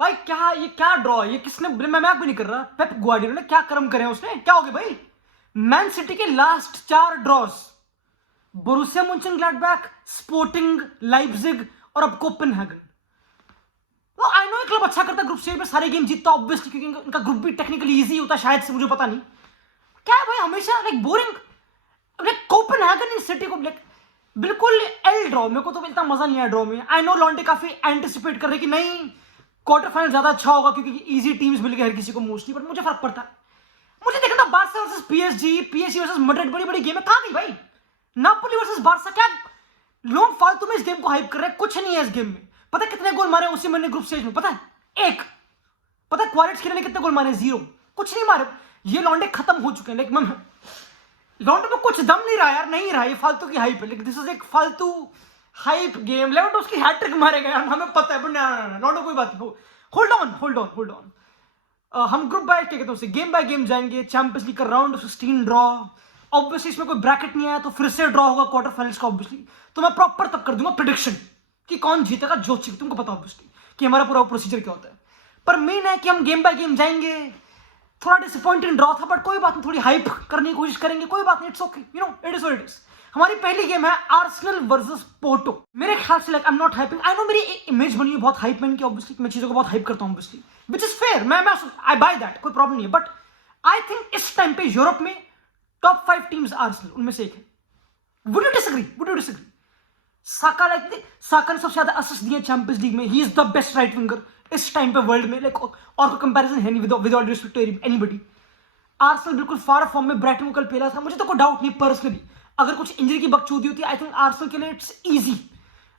भाई क्या ये क्या ड्रॉ है? ये किसने, मैं भी नहीं कर रहा, पेप ग्वार्डियोला ने क्या कर्म करे उसने? क्या हो गया भाई? मैन सिटी के last 4 draws, Borussia Mönchengladbach, Sporting Leipzig और अब कोपेनहेगन। आई नो क्लब अच्छा करता ग्रुप स्टेज में, सारे गेम जीतता ऑब्वियसली, क्योंकि इनका ग्रुप भी टेक्निकली इजी होता शायद से, मुझे पता नहीं क्या है भाई, हमेशा लाइक बोरिंग। कोपेनहेगन इन सिटी को लाइक बिल्कुल एल ड्रॉ, मेरे को तो इतना मजा नहीं आया ड्रॉ में। आई नो लॉन्डे काफी एंटिसिपेट कर रहे कि नहीं क्वार्टर फाइनल ज्यादा अच्छा होगा क्योंकि इजी टीम्स मिल गए हर किसी को मोस्टली, बट मुझे फर्क पड़ता है। मुझे देखना था Barca versus PSG versus Madrid, बड़ी बड़ी गेम है, कहां गई भाई? नापोली वर्सेस बार्सा, क्या लोग फालतू में इस गेम को हाइप कर रहे हैं? कुछ नहीं है इस गेम में। पता है कितने गोल मारे उसी मैंने ग्रुप स्टेज में? पता है? एक। पता है क्वालिटी ने कितने गोल मारे? 0। कुछ नहीं मारे। ये लॉन्डे खत्म हो चुके हैं। लाइक लॉन्डे में कुछ दम नहीं रहा यार, नहीं रहा, ये फालतू की हाइप है। दिस इज एक फालतू हाइप गेम। लेवट उसकी हैट्रिक मारेगा यार, हमें पता है, बट लॉन्डे कोई बात नहीं। Hold on. हम ग्रुप बाय क्या कहते हैं उसे, गेम बाय गेम जाएंगे। चैंपियंस लीग का राउंड 16 ड्रॉ, ऑब्वियसली इसमें कोई ब्रैकेट नहीं आया तो फिर से ड्रॉ होगा क्वार्टर फाइनल्स का ऑब्वियसली। तो मैं प्रॉपर तब कर दूंगा प्रेडिक्शन कि कौन जीतेगा, जो चीज तुमको पता ऑब्वियसली कि हमारा पूरा प्रोसीजर क्या होता है। पर मेन है कि हम गेम बाय गेम जाएंगे। थोड़ा डिसअपॉइंटिंग ड्रॉ था बट कोई बात नहीं, थोड़ी हाइप करने की कोशिश करेंगे, कोई बात नहीं, it's okay, you know it is what it is. हमारी पहली गेम है आर्सेनल वर्सेस पोर्टो। मेरे ख्याल से like I am not hyping, I know मेरी एक इमेज बनी है बहुत हाइप मैन की ऑब्वियसली, मैं चीजों को बहुत हाइप करता हूं ऑब्वियसली, व्हिच इज फेयर, मैं आई बाय दैट, कोई प्रॉब्लम नहीं है। बट आई थिंक इस टाइम पे यूरोप में टॉप 5 टीम्स आर्सेनल उनमें से एक है। Would you disagree? साका ने सबसे ज्यादा असिस्ट दिए चैंपियंस लीग में, he is the best right winger इस टाइम पे वर्ल्ड में, लाइक और कोई कंपैरिजन है नहीं with all respect to anybody. Arsenal बिल्कुल फार फॉर्म में, ब्राइटन को कल पेला था, मुझे तो कोई डाउट नहीं पर्सनली, अगर कुछ इंजरी की बकचोदी होती है आई थिंक आर्सेनल के लिए it's easy.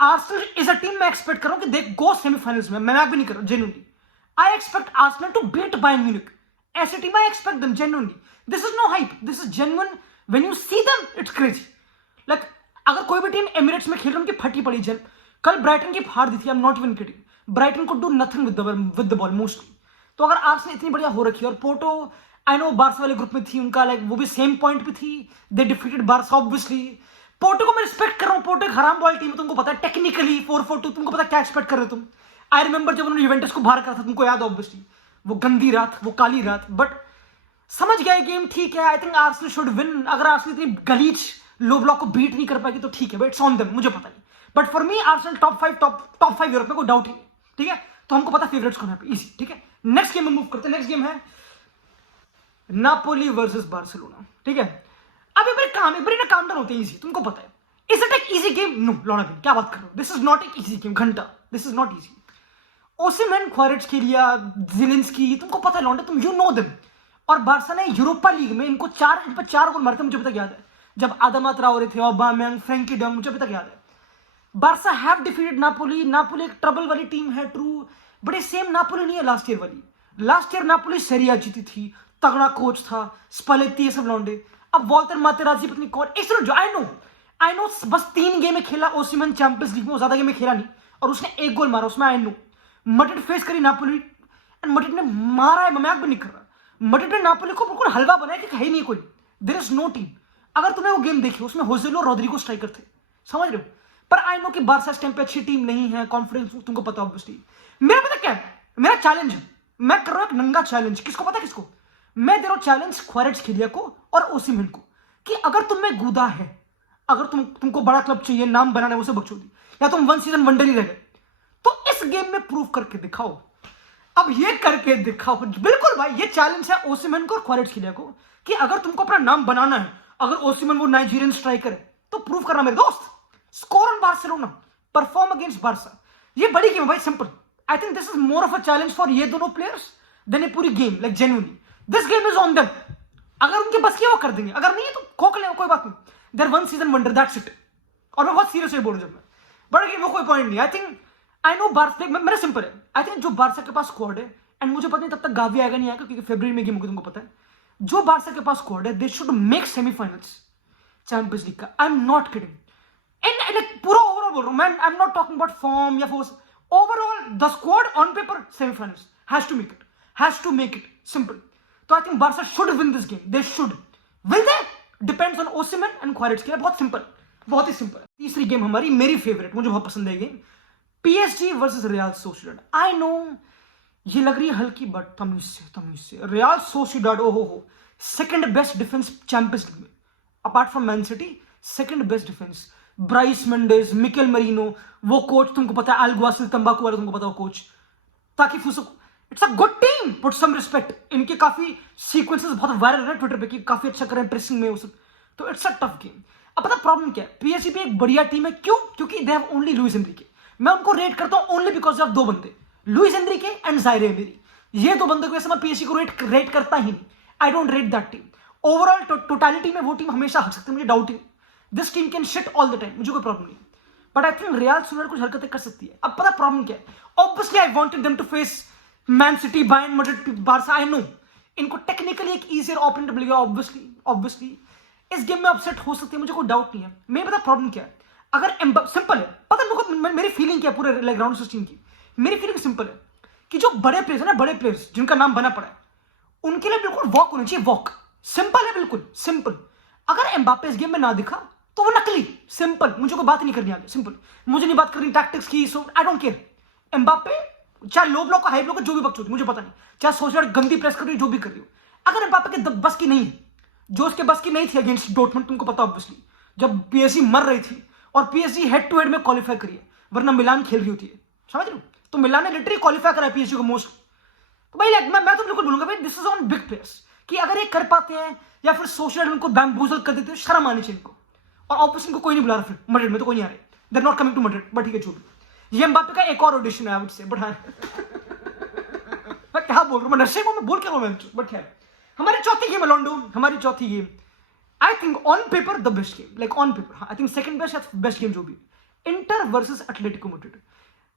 Arsenal is a team मैं एक्सपेक्ट कर रहा हूं कि दे गो सेमीफाइनल्स में, मैं भी नहीं कर रहा genuinely. I expect Arsenal to beat Bayern Munich, ऐसी team I expect them genuinely. This is no hype, this is genuine, when you see them it's crazy. Like अगर कोई भी टीम एमिरेट्स में खेल रही उनकी फटी पड़ी जल, कल ब्राइटन की फाड़ दी थी, I am not even kidding, Brighton को do nothing with the ball mostly. तो अगर आर्सेनल इतनी बढ़िया हो रखी है, और पोर्टो आई नो बार्सा वाले ग्रुप में थी उनका, लाइक वो भी सेम पॉइंट पे थी, they defeated Barca obviously. Porto को मैं रिस्पेक्ट कर रहा हूं, पोर्टो एक हराम बॉल टीम है, तुमको पता है टेक्निकली 4-4-2, तुमको पता है क्या एक्सपेक्ट कर रहे हो तुम। आई रिमेंबर जब उन्होंने यूवेंटस को बाहर करा था, तुमको याद ऑब्वियसली, वो गंदी रात, वो काली रात, बट समझ गया गेम ठीक है। I think Arsenal should win. अगर आर्सेनल इतनी गलीच लो ब्लॉक को बीट नहीं कर पाएगी तो ठीक है, बट इट्स ऑन देम, मुझे पता नहीं। But for me Arsenal top 5 Europe में, कोई डाउट ही नहीं, ठीक है। तो हमको पता फेवरेट्स कौन है, इजी, ठीक है। नेक्स्ट गेम में मूव करते हैं। नेक्स्ट गेम है नापोली वर्सेस बार्सिलोना, ठीक है। अब एक बार काम डाउन होते हैं इजी, तुमको पता है। इज इट एक इजी गेम? नो लॉना बिन, क्या बात कर रहे हो, दिस इज नॉट एक इजी गेम, घंटा, this is not easy. Osimhen, Kvaratskhelia, Zielinski, तुमको पता है लॉन्डे, तुम यू नो देम। और बार्सा ने यूरोपा लीग में इन पर 4 गोल मारते, मुझे पता याद है, जब आदमा ट्राओरे थे, ऑबामेयांग, फ्रैंकी डंग, मुझे पता याद है। Barca have defeated Napoli. Napoli एक ट्रबल वाली टीम है, ट्रू, बट ये सेम नापोली नहीं है लास्ट ईयर वाली। लास्ट ईयर नापोली सेरिया जीती थी, तगड़ा कोच था, स्पालेत्ती, ये सब लौंडे। अब वॉल्टर मातेराजी पत्नी कौन, एक जो आई नो बस 3 गेम में खेला ओसिमन चैंपियंस लीग में, वो ज्यादा गेम में खेला नहीं, और उसने 1 गोल मारा उसमें, आई नो। मैड्रिड फेस करी नापोली एंड मैड्रिड ने मारा है, मजाक भी नहीं कर रहा। मैड्रिड ने नापोली को बिल्कुल हलवा बनाया कि है ही नहीं कोई, देयर इज नो टीम। अगर तुमने वो गेम देखी, उसमें होजेलो, रोड्रिगो स्ट्राइकर थे, समझ रहे हो। पर आई नो कि बार्सा इस टाइम पे अच्छी टीम नहीं है, कॉन्फिडेंस तुमको पता ऑब्वियसली। मेरा पता क्या है, मेरा चैलेंज है, मैं कर रहा हूं एक नंगा चैलेंज। किसको पता, किसको मैं दे रहा हूं चैलेंज? क्वारेट्सखेलिया को और ओसिमेन को, कि अगर तुम में गुदा है, अगर तुमको बड़ा क्लब चाहिए, नाम बनाना है, उसे बकचोदी, या तुम 1 सीजन वंडर ही रह गए, तो इस गेम में प्रूव करके दिखाओ। अब ये करके दिखाओ, बिल्कुल भाई, ये चैलेंज है ओसिमेन को और क्वारेट्सखेलिया को, कि अगर तुमको अपना नाम बनाना है, अगर ओसिमेन वो नाइजीरियन स्ट्राइकर है, तो प्रूव करना मेरे दोस्त। Score on Barcelona, perform against Barca, ये बड़ी गेम है भाई, simple. I think this is more of a challenge for ये दोनों प्लेयर्स देन ए पूरी game, like genuinely this game is on them. अगर उनके बस की वो कर देंगे, अगर नहीं है तो खोक ले, कोई बात नहीं, there 1 season wonder, that's it. और मैं बहुत सीरियसली बोल रहा हूं, जब मैं बड़ा गेम, वो कोई पॉइंट नहीं। I think I know Barca, मेरा सिंपल है, आई थिंक जो बार्सा के पास स्क्वाड है, एंड मुझे पता नहीं तब तक गावी आएगा नहीं आएगा, क्योंकि फरवरी में गेम होगी, तुमको पता है। जो बार्सा के पास स्क्वाड है, they should make semifinals Champions League का, I am not kidding. And like पूरा ओवरऑल बोल रहा हूं मैं, I am not talking about form या force, overall the squad on paper semifinals has to make it simple. तो I think Barca should win this game, they should. Will they? Depends on Osimhen and Kvaratskhelia, बहुत simple, बहुत ही simple. तीसरी game हमारी, मेरी favourite, मुझे बहुत पसंद है game, PSG versus real Sociedad. I know ये लग रही है हल्की, बट तमीज से रियल सोसिएडाड, ओहो हो, second best defence Champions league में apart from Man City, second best defence. Brais Mendez, Mikel Merino, वो कोच तुमको पता है, अल्गवासिल तंबाकू वाला तुमको पता है कोच, ताकि फुसो, it's a good team, put some respect. इनके काफी सीक्वेंसेस बहुत वायरल है ट्विटर पे कि काफी अच्छा कर रहे हैं प्रेसिंग में वो सब, तो इट्स अ टफ गेम। अब पता प्रॉब्लम क्या है, पीएसजी भी एक बढ़िया टीम है, क्यों? क्योंकि they have only Luis Enrique. मैं उनको रेट करता हूं ओनली बिकॉज ऑफ दो बंदे, लुइस एनरिके एंड जायरे एमरी। ये दो बंदों की वजह से मैं पीएसजी को रेट करता ही नहीं। I don't rate that team. Overall totality में वो टीम हमेशा हक सकती है, मुझे डाउट ही नहीं। This team can shit all the time, मुझे कोई प्रॉब्लम नहीं, but I think real Sociedad कुछ हरकतें कर सकती है। अब पता प्रॉब्लम क्या है, obviously I wanted them to face Man City, Bayern Madrid, Barca. I know इनको टेक्निकली एक इजियर ओपोनेंट मिलेगा, ऑब्वियसली इस गेम में अपसेट हो सकती है, मुझे कोई डाउट नहीं है। मैं पता प्रॉब्लम क्या है, अगर सिंपल है, पता मेरे मेरी फीलिंग क्या है पूरे राउंड 16 की, मेरी फीलिंग सिंपल है कि जो बड़े प्लेयर्स है ना, बड़े प्लेयर्स जिनका नाम बना पड़ा है, उनके लिए बिल्कुल वॉक होनी चाहिए, वॉक। सिंपल है, बिल्कुल सिंपल। अगर एम्बापे इस गेम में ना दिखा तो वो नकली, सिंपल, मुझे कोई बात नहीं करनी आगे, सिंपल। मुझे नहीं बात करनी टैक्टिक्स की, सो आई डोंट केयर। एम्बापे चाहे लो ब्लॉक हाई ब्लॉक जो भी बकचोद, मुझे पता नहीं, चाहे सोसिएडाड गंदी प्रेस कर रही हो, जो भी कर रही हो, अगर एम्बापे के बस की नहीं है, जो उसके बस की नहीं थी अगेंस्ट डॉर्टमुंड, तुमको पता ऑब्वियसली, जब पीएसजी मर रही थी और पीएसजी हेड टू हेड में क्वालिफाई करी है, वरना मिलान खेल रही होती है, समझ रहे हो? तो मिलान ने लिटरली क्वालिफाई करा है पीएसजी को मोस्ट। तो भाई मैं तो बिल्कुल बोलूंगा भाई, this is on big players, कि अगर ये कर पाते हैं या फिर सोशियल उनको बैम्बूजल कर देते हैं, शर्म आनी चाहिए इनको। और ऑपोजिशन को कोई नहीं बुला रहा, फिर मैड्रिड में तो कोई नहीं आ रहे, they are not coming to Madrid, but ठीक है, जो भी। ये एम्बापे का एक और ऑडिशन है, आई वुड से, बट हाँ मैं क्या बोल रहा हूँ, मैं नशे को मैं बोल क्या रहा हूँ, बट खैर हमारी चौथी गेम है लॉन्डो, हमारी चौथी game. I think on paper the best game, like on paper, I think second best या बेस्ट गेम जो भी, इंटर वर्सेस एटलेटिको मैड्रिड।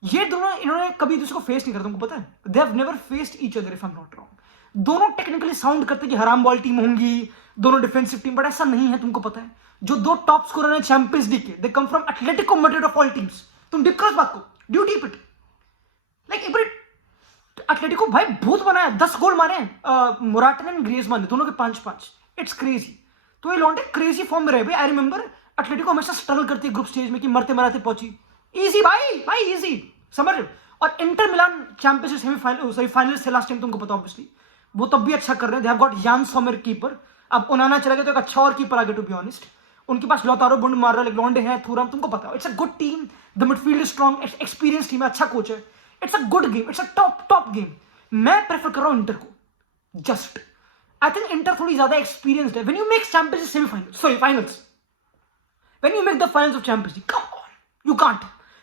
ये दोनों इन्होंने कभी दूसरे को फेस नहीं करता, तुमको पता है, they have never faced each other, if I am not wrong. दोनों टेक्निकली साउंड करते कि हराम बॉल टीम होंगी, दोनों डिफेंसिव टीम, बट ऐसा नहीं है, तुमको पता है। जो दो टॉप स्कोरर हैं चैंपियंस लीग के, they come from Atletico Madrid of all teams. तुम डिप करो इस बात को, do deep it, like every Atletico भाई भूत बनाया, 10 गोल मारे मोराटा एंड ग्रिezmann ने, दोनों के 5-5, इट्स क्रेजी। तो ये लॉन्डे क्रेजी फॉर्म में रहे भाई। आई रिमेंबर एटलेटिको हमेशा स्ट्रगल करती है ग्रुप स्टेज में कि मरते मराते पहुंची, इजी भाई इजी, समझ रहे हो? और Inter Milan champions semifinal, sorry final से लास्ट टाइम, तुमको पता ऑब्वियसली, वो तब भी अच्छा कर रहे हैं। दे हैव गॉट यान सोमर कीपर, अब ओनाना चला गया तो एक अच्छा और कीपर आ गया, टू बी ऑनेस्ट। उनके पास लौतारो बुंड मार रहा है, लॉन्डे है, थूरम, तुमको पता है, it's a good team, the midfield is strong, experience team है, अच्छा कोच है, it's a good game, it's a top game. मैं प्रेफर कर रहा हूं इंटर को, जस्ट आई थिंक इंटर थोड़ी ज्यादा एक्सपीरियंस्ड है। When you make Champions semifinal, sorry finals, when you make the finals of Champions League, come on, you can't,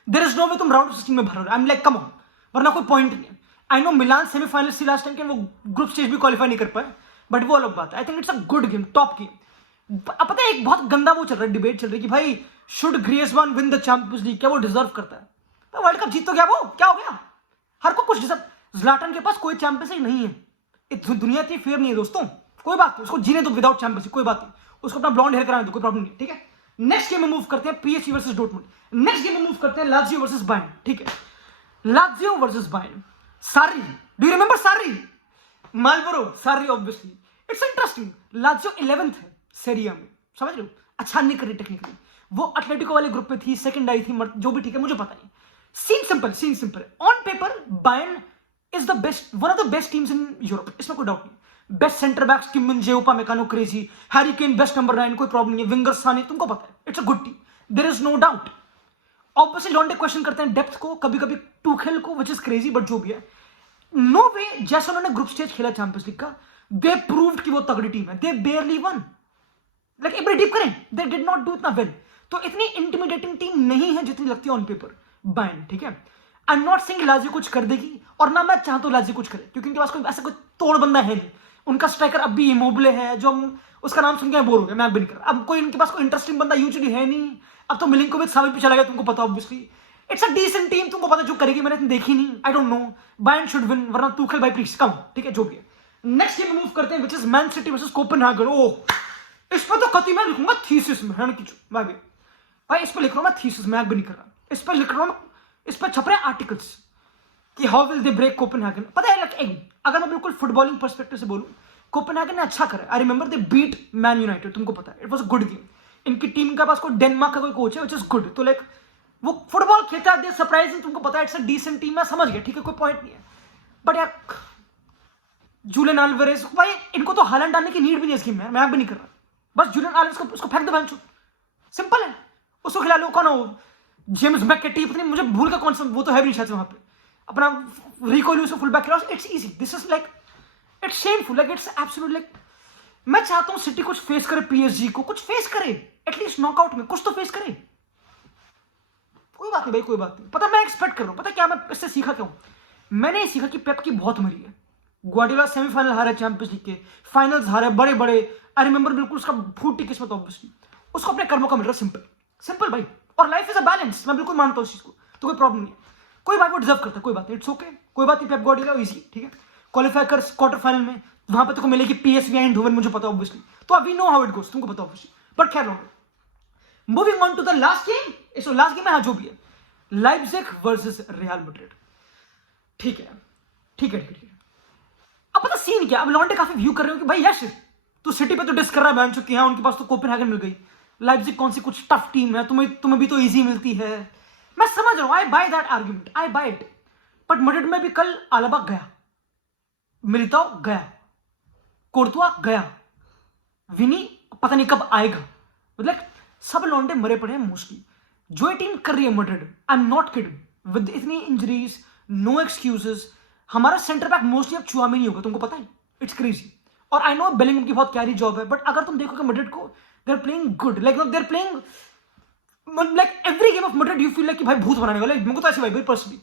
there is no way तुम round of 16 में भर रहे हो, I am like come on, वरना कोई point नहीं है। I know Milan semifinal थी लास्ट टाइम के, वो ग्रुप स्टेज भी क्वालिफाई नहीं कर पाए, बट वो अलग बात है। I think it's a good game, top game. पता है एक बहुत गंदा वो चल रहा है, डिबेट चल रही है कि भाई should Griezmann win the Champions League, क्या वो डिजर्व करता है? तो वर्ल्ड कप जीत तो गया, वो क्या हो गया, हर को कुछ डिजर्व। ज़्लाटन के पास कोई चैंपियंस लीग नहीं है, दुनिया इतनी फेयर नहीं है दोस्तों, कोई बात नहीं, उसको जीने दो विदाउट चैंपियंस लीग, कोई बात नहीं, उसको अपना ब्लॉन्ड हेयर कराने दो, कोई प्रॉब्लम नहीं, ठीक है। नेक्स्ट गेम में मूव करते हैं PSG versus Dortmund. Next game में मूव करते हैं लाज़ियो वर्सेस बायर्न, ठीक है, लाज़ियो वर्सेस बायर्न। सारी, डू यू रिमेंबर सारी? मालबोरो सारी, obviously it's interesting. Lazio 11th है सेरिया में, समझ रहे हो, अच्छा नहीं कर रही टेक्निकली, वो एटलेटिको वाले ग्रुप में थी, सेकंड आई थी, जो भी ठीक है, मुझे पता नहीं। सीन सिंपल है, on paper Bayern is the best, one of the best teams in Europe, इसमें कोई डाउट नहीं। Best centre backs Kim Min Jae, Upamecano crazy, Harry Kane best number 9, कोई प्रॉब्लम नहीं है, विंगर साने, तुमको पता है, it's a good team, there is no doubt. Obviously लॉन्डे क्वेश्चन करते हैं डेप्थ को, कभी कभी टूखेल को, विच इज क्रेजी, बट जो भी है, नो वे, जैसे उन्होंने ग्रुप स्टेज खेला चैंपियंस लीग का, दे प्रूव्ड कि वो तगड़ी टीम है, दे बेयरली वन, लाइक एक बार डीप करें, दे डिड नॉट डू इतना वेल। तो इतनी इंटिमिडेटिंग टीम नहीं है जितनी लगती है ऑन पेपर बायर्न, ठीक है। आई एम नॉट सेइंग लाज़ियो कुछ कर देगी, और ना मैं चाहता हूं लाज़ियो कुछ करे, क्योंकि उनके पास कोई ऐसा कोई तोड़ बंदा है नहीं। उनका स्ट्राइकर अब भी इमोबिले है, जो हम उसका नाम सुन के बोर हो गया, मैं भी नहीं कर रहा। अब कोई उनके पास कोई इंटरेस्टिंग बंदा यूजुअली है नहीं, अब तो मिलिंकोविच साविच भी चला गया, तुमको पता obviously. It's a decent team, तुमको पता जो करेगी, मैंने देखी नहीं, I don't know, Bayern should win, वरना तुखल बाय प्लीज कम, ठीक है, जो भी है। नेक्स्ट गेम मूव करते हैं, which is Man City versus Copenhagen. Oh, इस पर तो कति मैं लिखूंगा थीसिस में, है ना, मैं भी भाई इस पर लिख रहा हूँ, मैं थीसिस में भी नहीं कर रहा, इस पर लिख रहा हूँ, इस पर छप रहे हैं आर्टिकल्स कि how will they break Copenhagen. पता है अगर मैं बिल्कुल फुटबॉलिंग पर्सपेक्टिव से बोलूं, कोपेनहेगन ने अच्छा करा। I remember they beat Man United, तुमको पता है, it was a good game. इनकी टीम के पास कोई डेनमार्क का कोई कोच है, विच इज गुड, तो लाइक वो फुटबॉल खेलता है, सरप्राइजिंग, तुमको पता है, इट्स अ डिसेंट टीम, मैं समझ गया, ठीक है, कोई पॉइंट नहीं है। बट यार जूलियन अल्वारेज भाई, इनको तो हालैंड डालने की नीड भी नहीं है इसकी, मैं भी नहीं कर रहा, बस जूलियन अल्वारेज को उसको फेंक दो बेंच, सिंपल है, उसको खिला लो। कौन हो, जेम्स मैकेटी, पता नहीं मुझे भूल का कौन सा, वो तो है भी नहीं शायद वहां पे, अपना रिको लुइस को फुल बैक खिलाओ, it's easy. This is like it's shameful, like it's absolute like, मैं चाहता हूं सिटी कुछ फेस करे, पीएसजी को कुछ फेस करे, एटलीस्ट नॉकआउट में कुछ तो फेस करे। कोई बात नहीं भाई, कोई बात नहीं, पता मैं एक्सपेक्ट कर रहा हूं, पता क्या मैं इससे सीखा क्या हूं, मैंने सीखा कि पेप की बहुत मरी है। ग्वार्डियोला सेमीफाइनल हारे चैंपियंस लीग के, फाइनल्स हारे बड़े बड़े, आई रिमेंबर बिल्कुल, उसका फूटी किस्मत ऑब्वियसली, उसको अपने कर्मों का मिल रहा, सिंपल सिंपल भाई। और लाइफ इज अ बैलेंस, मैं बिल्कुल मानता हूं इस चीज को, तो कोई प्रॉब्लम नहीं है, कोई भाई वो डिजर्व करता है, कोई बात नहीं, इट्स ओके, कोई बात नहीं। पेप ग्वार्डियोला इजी, ठीक है, क्वालिफाई कर क्वार्टर फाइनल में, वहां पे तो मिलेगी पीएसवी एंड मुझे पता ऑब्वियसली, तो we know how it goes, तुमको पता ऑब्वियसली, बट खैर moving on to the last game, इसो लास्ट गेम है हाँ जो भी है, लाइप्जिग वर्सेस रियल मैड्रिड। ठीक है ठीक है ठीक है, अब पता सीन क्या, अब लॉन्डे काफी व्यू कर रहे हो कि भाई यश तू सिटी पे तो डिस कर रहा है बहन चुकी है, उनके पास तो कोपेनहेगन मिल गई, लाइप्जिग कौन सी कुछ टफ टीम है, तुम्हें भी तो इजी मिलती है, मैं समझ रहा हूं, I buy that argument, I buy it, but Madrid में भी कल आलाबा गया, मिलिताओ गया, कोर्तुआ गया, विनी पता नहीं कब आएगा, मतलब सब लॉन्डे मरे पड़े हैं मोस्टली। जो ये टीम कर रही है Madrid, I am not kidding, with इतनी इंजरीज, नो एक्सक्यूजेस, हमारा सेंटर बैक मोस्टली अब चुआमेनी होगा, तुमको पता है, इट्स क्रेजी। और आई नो बेलिंगम की बहुत क्यारी जॉब है, बट अगर तुम देखोगे मैड्रिड को, they are playing good, like they are playing like every game of Madrid you feel like कि भाई भूत बनाने वाले, मेरे को तो ऐसे भाई पर्सनली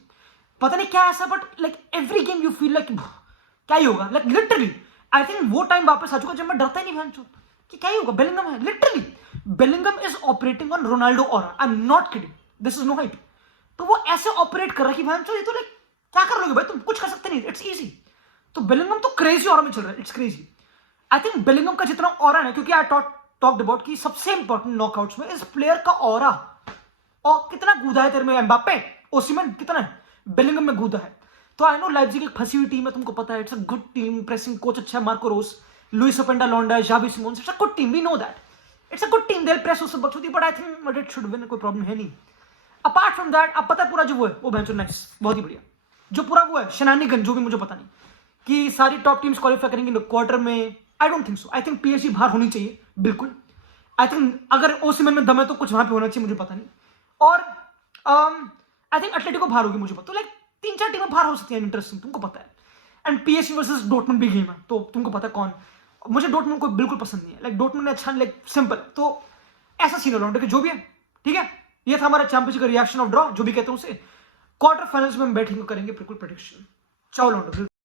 पता नहीं क्या ऐसा, but like every game you feel like क्या ही होगा, लाइक लिटरली आई थिंक वो टाइम वापस आ चुका जब मैं डरता ही नहीं भाई कि क्या ही होगा, बेलिंगम है, literally Bellingham is operating on Ronaldo aura, I am not kidding, this is no hype, तो वो ऐसे ऑपरेट कर रहा है कि भाई ये तो लाइक क्या कर लोगे भाई, तुम कुछ कर सकते नहीं, इट्स इजी। तो बेलिंगम तो क्रेजी ऑरा में चल रहा है, it's crazy. I think Bellingham का जितना ऑरा है, क्योंकि आई टॉक्ड अबाउट कि सबसे इंपॉर्टेंट नॉकआउट्स में इस प्लेयर का ऑरा, और कितना कूदा है तेरे में एम्बाप्पे, ओसिमन कितना है, बेलिंगम में कूदा है। तो आई नो लाइप्जिग एक फंसी हुई टीम है, तुमको पता है, it's a good team, pressing coach अच्छा है मार्को रोस, लुइस ओपेंडा लॉन्डा, Xavi Simons, it's a good team, we know that, it's a good team, they will press उससे बकचोदी, but I think Madrid should win, कोई problem है नहीं। Apart from that, अब पता है पूरा जो वो है वो बेंचो नाइस, बहुत ही बढ़िया, जो पूरा वो है शनानीगन, जो भी मुझे पता नहीं कि सारी टॉप टीम्स क्वालिफाई करेंगे क्वार्टर में, I don't think so, I think PSG बाहर होनी चाहिए बिल्कुल, आई थिंक अगर ओसिमन में दम है तो कुछ वहां पे होना चाहिए, मुझे पता नहीं, और आई थिंक एटलेटिको बाहर होगी, मुझे पता, तो लाइक 3-4 टीमें बाहर हो सकती हैं, इंटरेस्टिंग, तुमको पता है। एंड पीएसजी वर्सेस डॉर्टमुंड भी गेम है, तो तुमको पता है कौन, मुझे डॉर्टमुंड को बिल्कुल पसंद नहीं है, लाइक डॉर्टमुंड ने अच्छा, लाइक सिंपल, तो ऐसा सीन हो रहा है जो भी है, ठीक है, ये था हमारा चैंपियनशिप का रिएक्शन ऑफ ड्रॉ, जो भी कहते हैं उसे, क्वार्टर फाइनल्स में हम बैटिंग करेंगे बिल्कुल प्रेडिक्शन। चाओ लौंडो।